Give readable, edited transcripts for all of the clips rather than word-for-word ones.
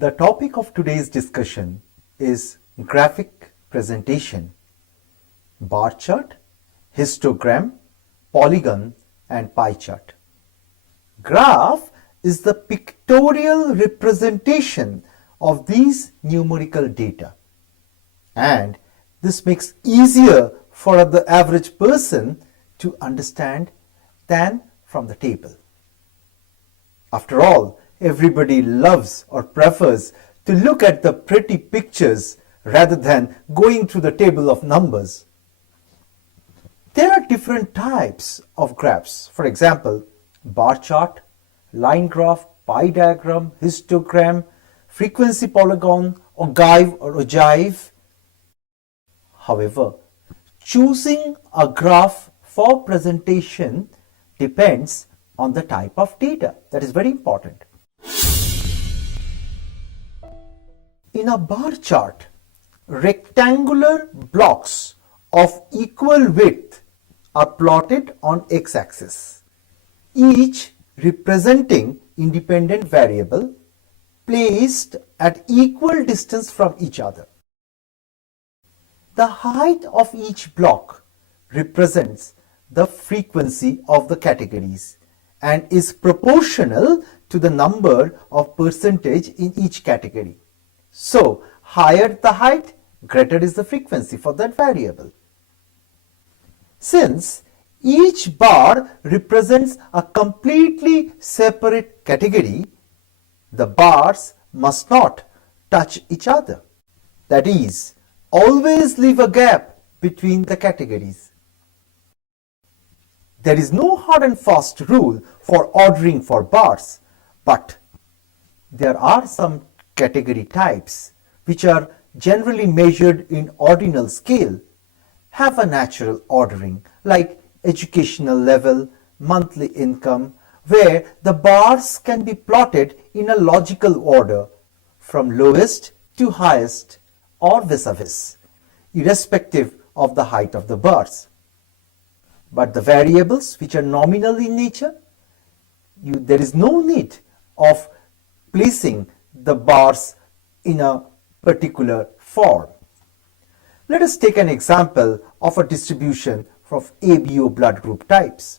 The topic of today's discussion is graphic presentation, bar chart, histogram, polygon, and pie chart. Graph is the pictorial representation of these numerical data, and this makes easier for the average person to understand than from the table. After all, everybody loves or prefers to look at the pretty pictures rather than going through the table of numbers. There are different types of graphs. For example, bar chart, line graph, pie diagram, histogram, frequency polygon, ogive or ogive. However, choosing a graph for presentation depends on the type of data. That is very important. In a bar chart, rectangular blocks of equal width are plotted on x-axis, each representing independent variable placed at equal distance from each other. The height of each block represents the frequency of the categories and is proportional to the number of percentage in each category. So, higher the height, greater is the frequency for that variable. Since each bar represents a completely separate category, the bars must not touch each other. That is, always leave a gap between the categories. There is no hard and fast rule for ordering for bars, but there are some category types which are generally measured in ordinal scale, have a natural ordering like educational level, monthly income, where the bars can be plotted in a logical order from lowest to highest or vis-a-vis, irrespective of the height of the bars. But the variables which are nominal in nature, there is no need of placing the bars in a particular form. Let us take an example of a distribution of ABO blood group types.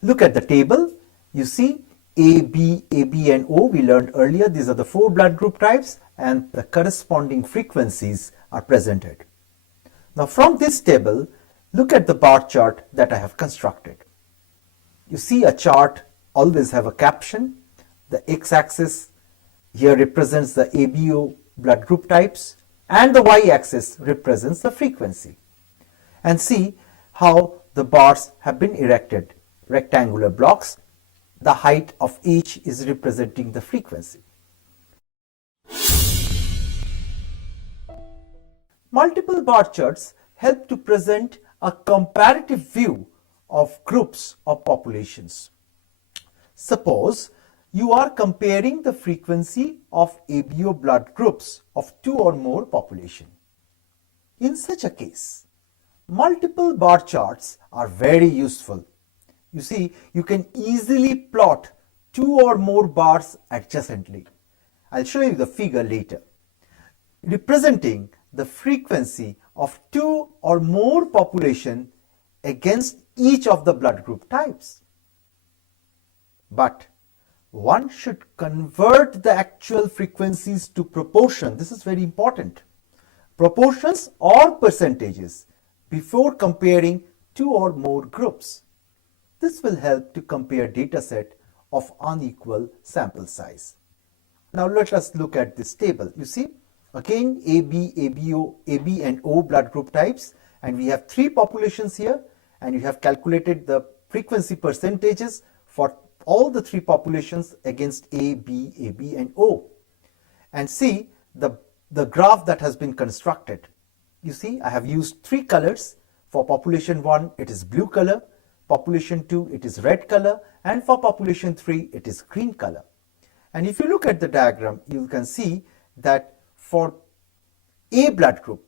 Look at the table. You see AB, AB and O we learned earlier. These are the 4 blood group types and the corresponding frequencies are presented. Now from this table, look at the bar chart that I have constructed. You see a chart always have a caption. The x-axis here represents the ABO blood group types and the y-axis represents the frequency. And see how the bars have been erected. Rectangular blocks, the height of each is representing the frequency. Multiple bar charts help to present a comparative view of groups of populations. Suppose you are comparing the frequency of ABO blood groups of 2 or more population. In such a case, multiple bar charts are very useful. You see, you can easily plot 2 or more bars adjacently. I'll show you the figure later, representing the frequency of 2 or more population against each of the blood group types. But one should convert the actual frequencies to proportion. This is very important. Proportions or percentages before comparing 2 or more groups. This will help to compare data set of unequal sample size. Now let us look at this table. You see, again AB, ABO, AB and O blood group types, and we have 3 populations here, and you have calculated the frequency percentages for all the 3 populations against A, B, AB and O. And see the graph that has been constructed. You see, I have used 3 colors. For population 1, it is blue color. Population 2, it is red color. And for population 3, it is green color. And if you look at the diagram, you can see that for A blood group,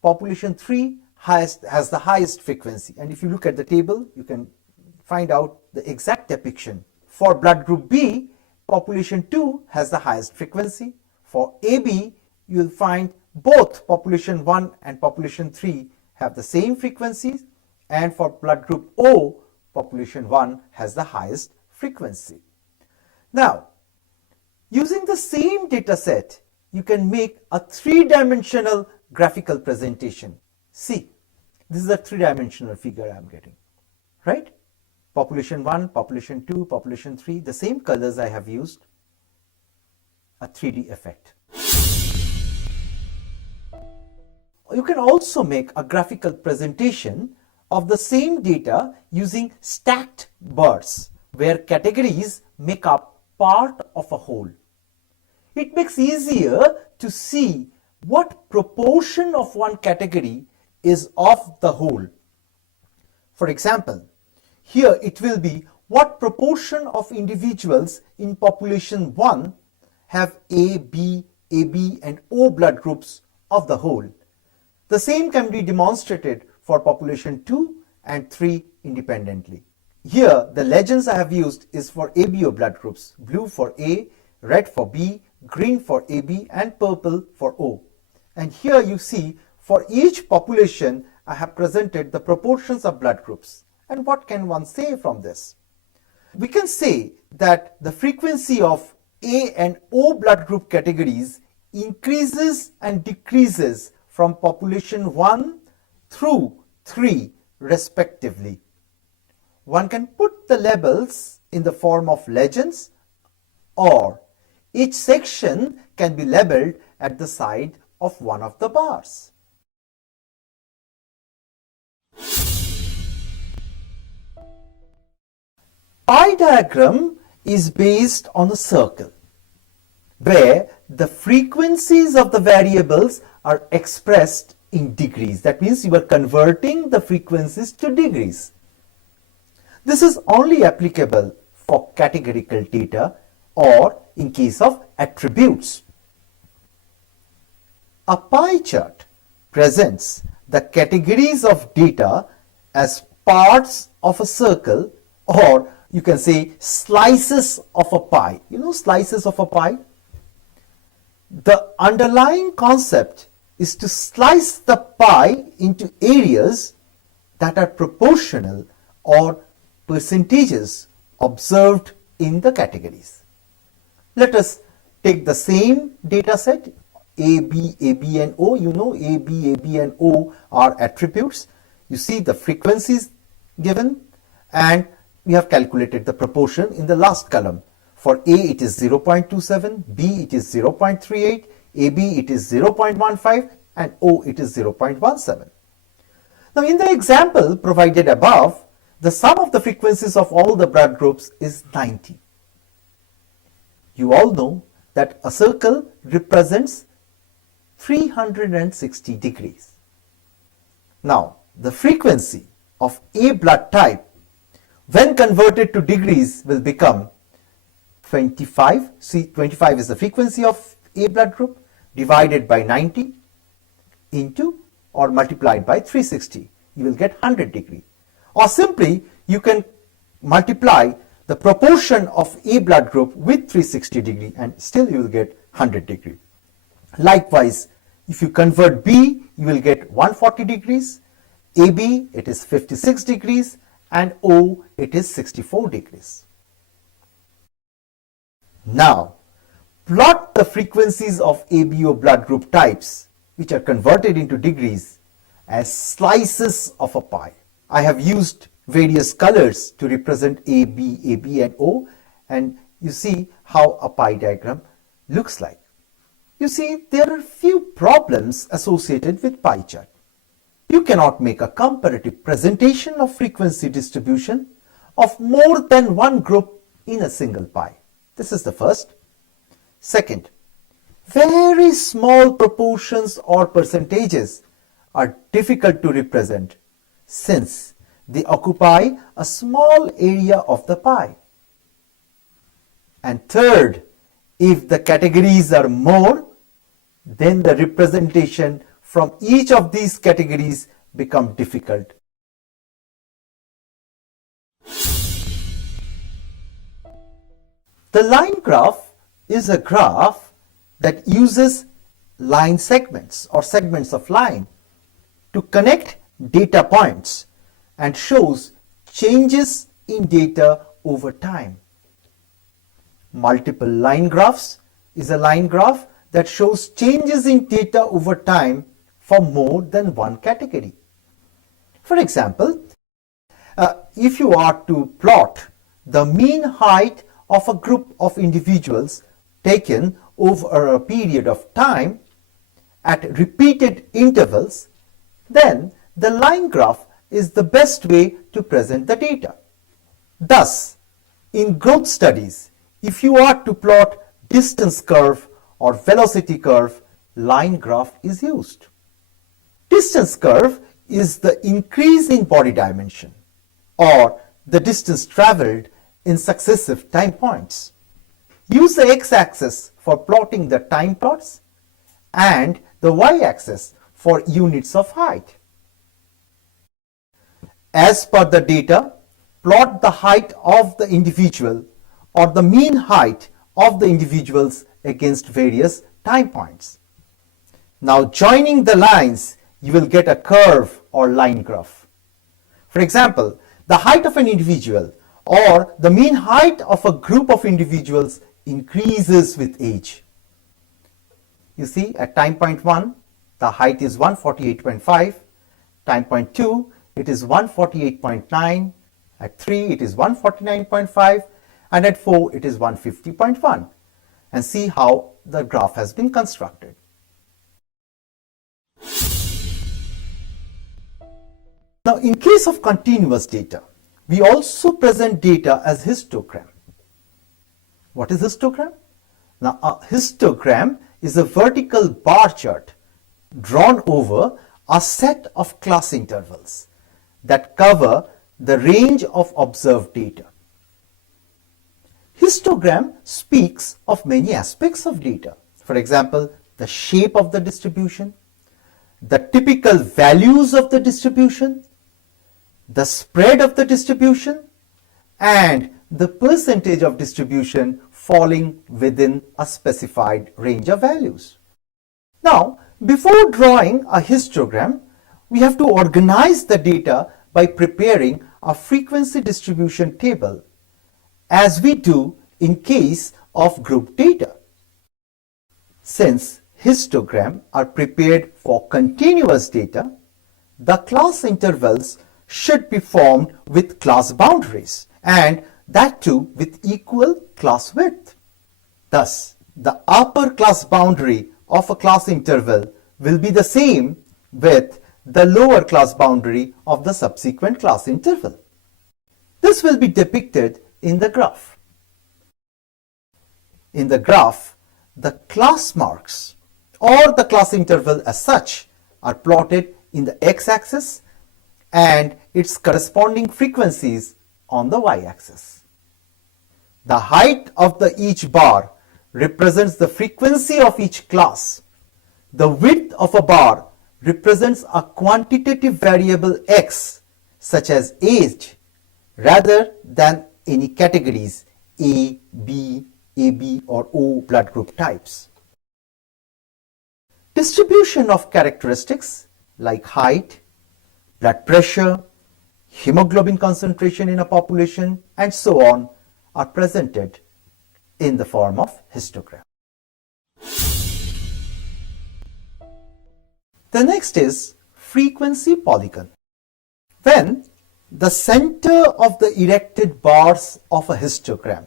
population 3 has the highest frequency. And if you look at the table, you can find out the exact depiction. For blood group B, population 2 has the highest frequency. For AB, you will find both population 1 and population 3 have the same frequencies, and for blood group O, population 1 has the highest frequency. Now, using the same data set, you can make a three-dimensional graphical presentation. See, this is a three-dimensional figure I am getting, right? Population 1, population 2, population 3, the same colors I have used, a 3D effect. You can also make a graphical presentation of the same data using stacked bars, where categories make up part of a whole. It makes easier to see what proportion of one category is of the whole. For example, here it will be what proportion of individuals in population 1 have A, B, AB and O blood groups of the whole. The same can be demonstrated for population 2 and 3 independently. Here the legends I have used is for ABO blood groups, blue for A, red for B, green for AB and purple for O. And here you see for each population I have presented the proportions of blood groups. And what can one say from this? We can say that the frequency of A and O blood group categories increases and decreases from population 1 through 3 respectively. One can put the labels in the form of legends, or each section can be labeled at the side of one of the bars. Pie diagram is based on a circle where the frequencies of the variables are expressed in degrees. That means you are converting the frequencies to degrees. This is only applicable for categorical data or in case of attributes. A pie chart presents the categories of data as parts of a circle, or you can say slices of a pie. You know slices of a pie? The underlying concept is to slice the pie into areas that are proportional or percentages observed in the categories. Let us take the same data set, AB, AB and O. You know AB, AB and O are attributes. You see the frequencies given, and we have calculated the proportion in the last column. For A it is 0.27, B it is 0.38, AB it is 0.15 and O it is 0.17. Now in the example provided above, the sum of the frequencies of all the blood groups is 90. You all know that a circle represents 360 degrees. Now the frequency of A blood type when converted to degrees will become 25. See, 25 is the frequency of A blood group, divided by 90 into or multiplied by 360. You will get 100 degree. Or simply you can multiply the proportion of A blood group with 360 degree and still you will get 100 degree. Likewise, if you convert B, you will get 140 degrees, AB it is 56 degrees and O it is 64 degrees. Now, plot the frequencies of ABO blood group types which are converted into degrees as slices of a pie. I have used various colors to represent A, B, AB and O, and you see how a pie diagram looks like. You see, there are few problems associated with pie chart. You cannot make a comparative presentation of frequency distribution of more than one group in a single pie. This is the first. Second, very small proportions or percentages are difficult to represent since they occupy a small area of the pie. And third, if the categories are more, then the representation from each of these categories become difficult. The line graph is a graph that uses line segments or segments of line to connect data points and shows changes in data over time. Multiple line graphs is a line graph that shows changes in data over time for more than one category. For example, if you are to plot the mean height of a group of individuals taken over a period of time at repeated intervals, then the line graph is the best way to present the data. Thus, in growth studies, if you are to plot distance curve or velocity curve, line graph is used. Distance curve is the increase in body dimension or the distance traveled in successive time points. Use the x-axis for plotting the time plots and the y-axis for units of height. As per the data, plot the height of the individual or the mean height of the individuals against various time points. Now, joining the lines, you will get a curve or line graph. For example, the height of an individual or the mean height of a group of individuals increases with age. You see, at time point 1, the height is 148.5, time point 2, it is 148.9, at 3, it is 149.5, and at 4, it is 150.1. And see how the graph has been constructed. Now, in case of continuous data, we also present data as histogram. What is histogram? Now, a histogram is a vertical bar chart drawn over a set of class intervals that cover the range of observed data. Histogram speaks of many aspects of data. For example, the shape of the distribution, the typical values of the distribution, the spread of the distribution, and the percentage of distribution falling within a specified range of values. Now, before drawing a histogram, we have to organize the data by preparing a frequency distribution table, as we do in case of group data. Since histograms are prepared for continuous data, the class intervals should be formed with class boundaries, and that too with equal class width. Thus, the upper class boundary of a class interval will be the same with the lower class boundary of the subsequent class interval. This will be depicted in the graph. In the graph, the class marks or the class interval as such are plotted in the x-axis and its corresponding frequencies on the y-axis. The height of each bar represents the frequency of each class. The width of a bar represents a quantitative variable x, such as age, rather than any categories A, B, AB or O blood group types. Distribution of characteristics like height, blood pressure, hemoglobin concentration in a population, and so on are presented in the form of histogram. The next is frequency polygon. When the center of the erected bars of a histogram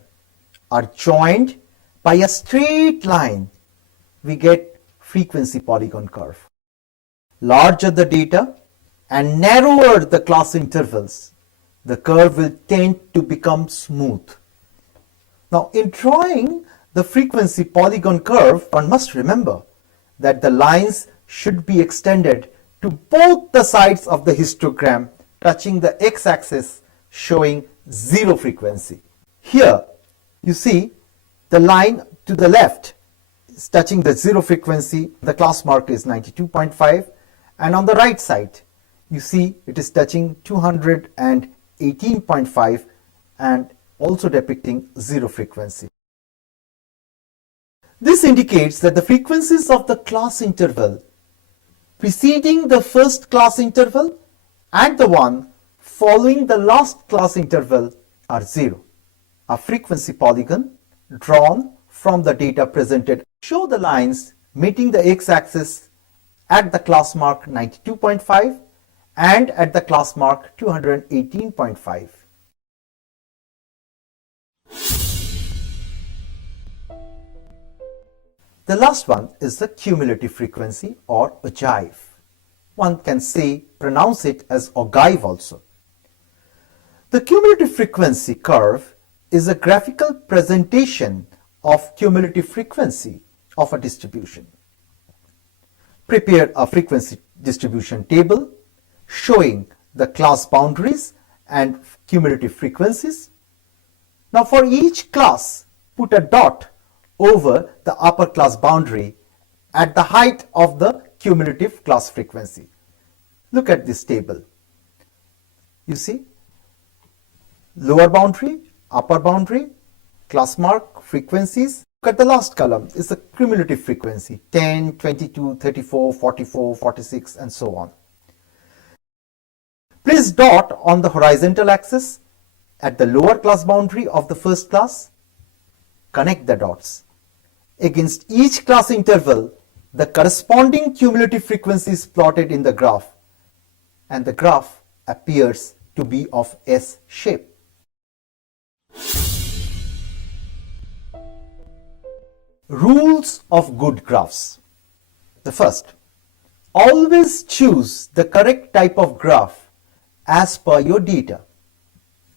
are joined by a straight line, we get frequency polygon curve. Larger the data and narrower the class intervals, the curve will tend to become smooth. Now, in drawing the frequency polygon curve, one must remember that the lines should be extended to both the sides of the histogram, touching the x-axis, showing zero frequency. Here, you see the line to the left is touching the zero frequency. The class mark is 92.5, and on the right side, you see it is touching 218.5 and also depicting zero frequency. This indicates that the frequencies of the class interval preceding the first class interval and the one following the last class interval are 0. A frequency polygon drawn from the data presented show the lines meeting the x-axis at the class mark 92.5 and at the class mark 218.5. The last one is the cumulative frequency or ogive. One can pronounce it as ogive also. The cumulative frequency curve is a graphical presentation of cumulative frequency of a distribution. Prepare a frequency distribution table showing the class boundaries and cumulative frequencies. Now for each class, put a dot over the upper class boundary at the height of the cumulative class frequency. Look at this table. You see, lower boundary, upper boundary, class mark, frequencies. Look at the last column is the cumulative frequency 10, 22, 34, 44, 46 and so on. Place dot on the horizontal axis at the lower class boundary of the first class. Connect the dots. Against each class interval, the corresponding cumulative frequency is plotted in the graph, and the graph appears to be of S shape. Rules of good graphs. The first, always choose the correct type of graph as per your data.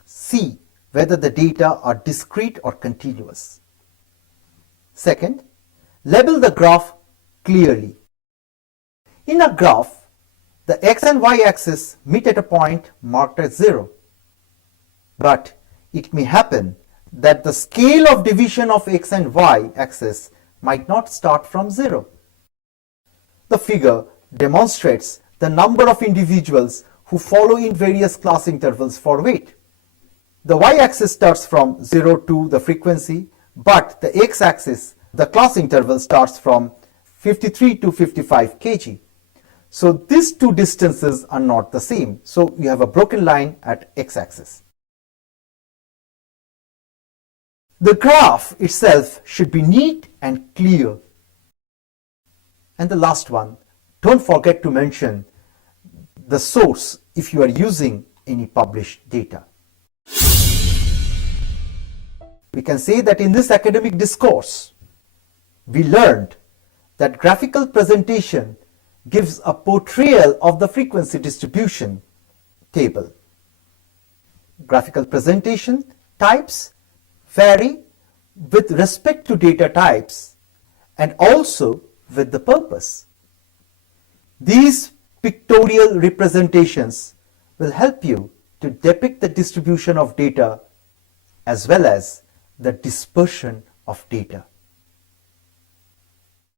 See whether the data are discrete or continuous. Second, label the graph clearly. In a graph, the x and y axis meet at a point marked as 0. But it may happen that the scale of division of x and y axis might not start from 0. The figure demonstrates the number of individuals who follow in various class intervals for weight. The y-axis starts from 0 to the frequency, but the x-axis, the class interval, starts from 53 to 55 kg. So these two distances are not the same. So you have a broken line at x-axis. The graph itself should be neat and clear. And the last one, don't forget to mention the source if you are using any published data. We can say that in this academic discourse, we learned that graphical presentation gives a portrayal of the frequency distribution table. Graphical presentation types vary with respect to data types and also with the purpose. These pictorial representations will help you to depict the distribution of data as well as the dispersion of data.